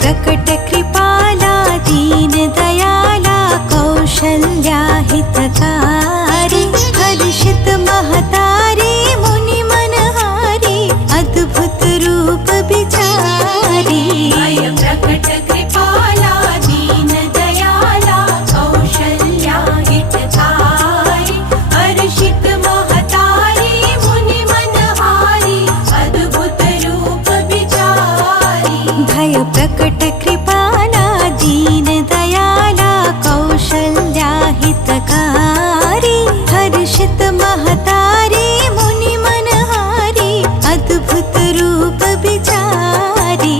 प्रकट कृपाला दीन दयाला कौशल्या हितकारी हर्षित महतारी मुनि मनहारी अद्भुत रूप बिचारी। प्रकट कृपाला दीन दयाला कौशल्या हितकारी हर्षित महतारी मुनि मनहारी अद्भुत रूप बिचारी। भय प्रकट कृपाला दीन दयाला कौशल्या हितकारी हर्षित महतारी मुनि मनहारी अद्भुत रूप बिचारी।